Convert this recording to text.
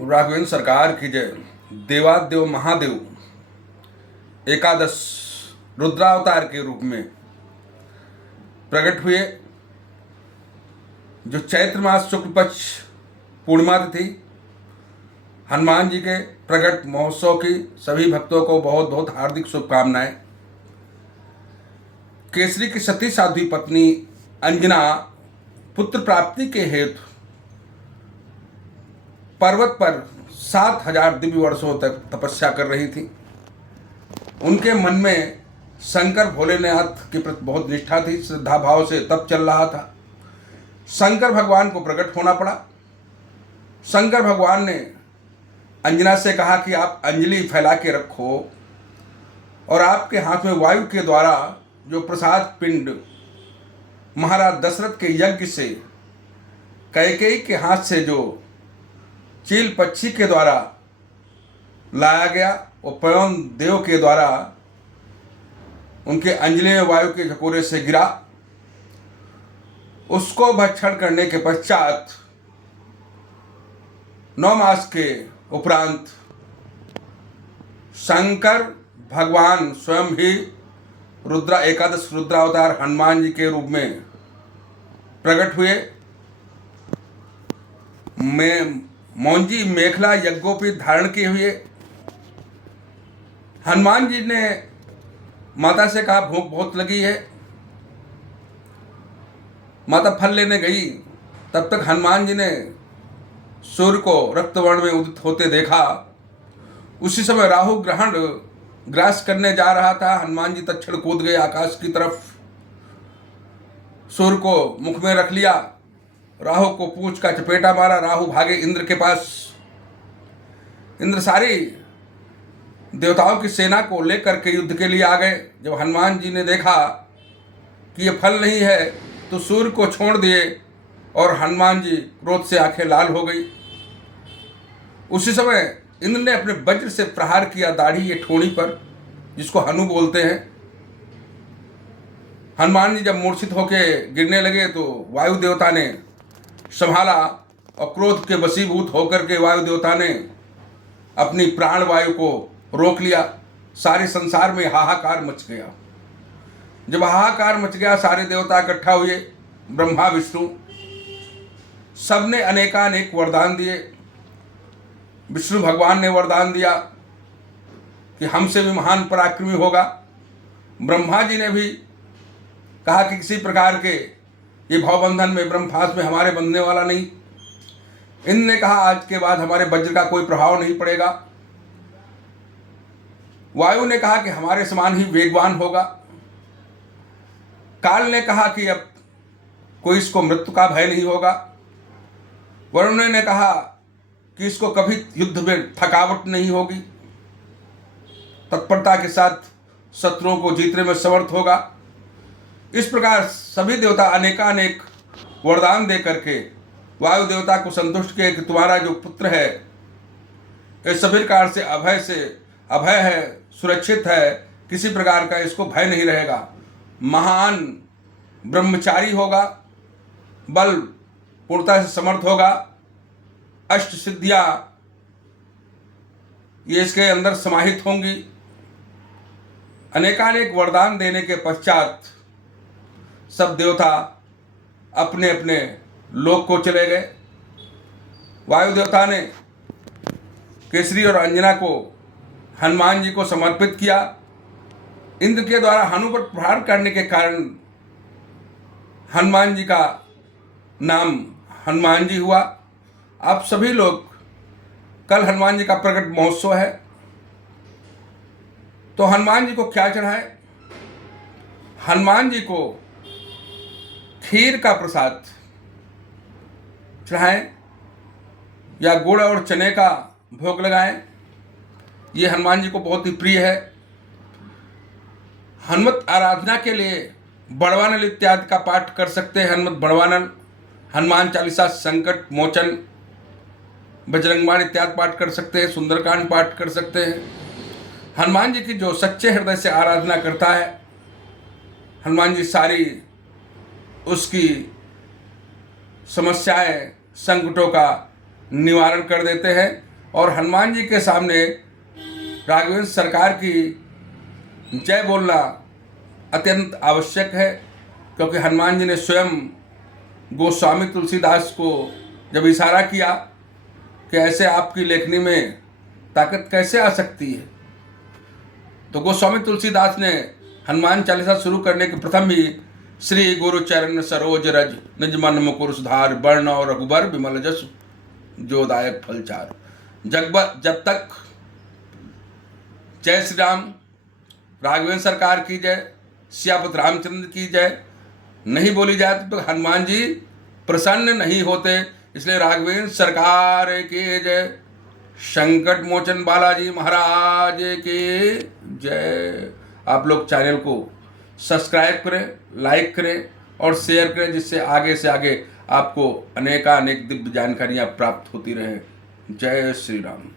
राघवेंद्र सरकार की जय। देवादेव महादेव एकादश रुद्रावतार के रूप में प्रकट हुए। जो चैत्र मास शुक्ल पक्ष पूर्णिमा थी, हनुमान जी के प्रकट महोत्सव की सभी भक्तों को बहुत बहुत हार्दिक शुभकामनाएं। केसरी की सती साध्वी पत्नी अंजना पुत्र प्राप्ति के हेतु पर्वत पर 7000 दिव्य वर्षों तक तपस्या कर रही थी। उनके मन में शंकर भोलेनाथ के प्रति बहुत निष्ठा थी, श्रद्धा भाव से तप चल रहा था। शंकर भगवान को प्रकट होना पड़ा। शंकर भगवान ने अंजना से कहा कि आप अंजलि फैला के रखो और आपके हाथ में वायु के द्वारा जो प्रसाद पिंड महाराज दशरथ के यज्ञ से कैकेयी के हाथ से जो चील पक्षी के द्वारा लाया गया, वो पवन देव के द्वारा उनके अंजलि में वायु के झकोरे से गिरा। उसको भक्षण करने के पश्चात 9 मास के उपरांत शंकर भगवान स्वयं ही एकादश रुद्रावतार हनुमान जी के रूप में प्रकट हुए। मौंजी मेखला यज्ञोपीत धारण किए हुए हनुमान जी ने माता से कहा, भूख बहुत लगी है। माता फल लेने गई, तब तक हनुमान जी ने सूर्य को रक्तवर्ण में उदित होते देखा। उसी समय राहु ग्रहण ग्रास करने जा रहा था। हनुमान जी तत्क्षण कूद गए आकाश की तरफ, सूर्य को मुख में रख लिया, राहु को पूंछ का चपेटा मारा। राहु भागे इंद्र के पास। इंद्र सारी देवताओं की सेना को लेकर के युद्ध के लिए आ गए। जब हनुमान जी ने देखा कि ये फल नहीं है तो सूर्य को छोड़ दिए और हनुमान जी क्रोध से आंखें लाल हो गई। उसी समय इंद्र ने अपने वज्र से प्रहार किया दाढ़ी ये ठोड़ी पर, जिसको हनु बोलते हैं। हनुमान जी जब मूर्छित होके गिरने लगे तो वायु देवता ने संभाला और क्रोध के वशीभूत होकर के वायु देवता ने अपनी प्राण वायु को रोक लिया। सारे संसार में हाहाकार मच गया। जब हाहाकार मच गया, सारे देवता इकट्ठा हुए। ब्रह्मा विष्णु सबने अनेकानेक वरदान दिए। विष्णु भगवान ने वरदान दिया कि हमसे भी महान पराक्रमी होगा। ब्रह्मा जी ने भी कहा कि किसी प्रकार के ये भवबंधन में ब्रह्मपाश में हमारे बंधने वाला नहीं। इंद्र ने कहा आज के बाद हमारे वज्र का कोई प्रभाव नहीं पड़ेगा। वायु ने कहा कि हमारे समान ही वेगवान होगा। काल ने कहा कि अब कोई इसको मृत्यु का भय नहीं होगा। वरुण ने कहा कि इसको कभी युद्ध में थकावट नहीं होगी, तत्परता के साथ शत्रुओं को जीतने में समर्थ होगा। इस प्रकार सभी देवता अनेकानेक वरदान दे करके वायु देवता को संतुष्ट किए कि तुम्हारा जो पुत्र है ये सभी प्रकार से अभय है, सुरक्षित है, किसी प्रकार का इसको भय नहीं रहेगा। महान ब्रह्मचारी होगा, बल पूर्णता से समर्थ होगा, अष्ट सिद्धियां ये इसके अंदर समाहित होंगी। अनेकानेक वरदान देने के पश्चात सब देवता अपने अपने लोक को चले गए। वायु देवता ने केसरी और अंजना को हनुमान जी को समर्पित किया। इंद्र के द्वारा हनु पर प्रहार करने के कारण हनुमान जी का नाम हनुमान जी हुआ। आप सभी लोग, कल हनुमान जी का प्रकट महोत्सव है, तो हनुमान जी को क्या चढ़ाए? हनुमान जी को खीर का प्रसाद चढ़ाएं या गुड़ और चने का भोग लगाएं। ये हनुमान जी को बहुत ही प्रिय है। हनुमत आराधना के लिए बड़वानल इत्यादि का पाठ कर सकते हैं। हनुमत बड़वानल, हनुमान चालीसा, संकट मोचन, बजरंगबाण इत्यादि पाठ कर सकते हैं। सुंदरकांड पाठ कर सकते हैं। हनुमान जी की जो सच्चे हृदय से आराधना करता है, हनुमान जी सारी उसकी समस्याएं संकटों का निवारण कर देते हैं। और हनुमान जी के सामने राघवेंद्र सरकार की जय बोलना अत्यंत आवश्यक है, क्योंकि हनुमान जी ने स्वयं गोस्वामी तुलसीदास को जब इशारा किया कि ऐसे आपकी लेखनी में ताकत कैसे आ सकती है, तो गोस्वामी तुलसीदास ने हनुमान चालीसा शुरू करने के प्रथम ही श्री गुरु चरण सरोज रज निज मन मुकुर सुधार वर्ण और रघुबर विमल जस जोदायक फलचार। जब तक जय श्री राम, राघवेंद्र सरकार की जय, सियापत रामचंद्र की जय नहीं बोली जाए तो हनुमान जी प्रसन्न नहीं होते। इसलिए राघवेंद्र सरकार की जय, संकट मोचन बालाजी महाराज की जय। आप लोग चैनल को सब्सक्राइब करें, लाइक करें और शेयर करें, जिससे आगे से आगे आपको अनेक दिव्य जानकारियाँ प्राप्त होती रहे। जय श्री राम।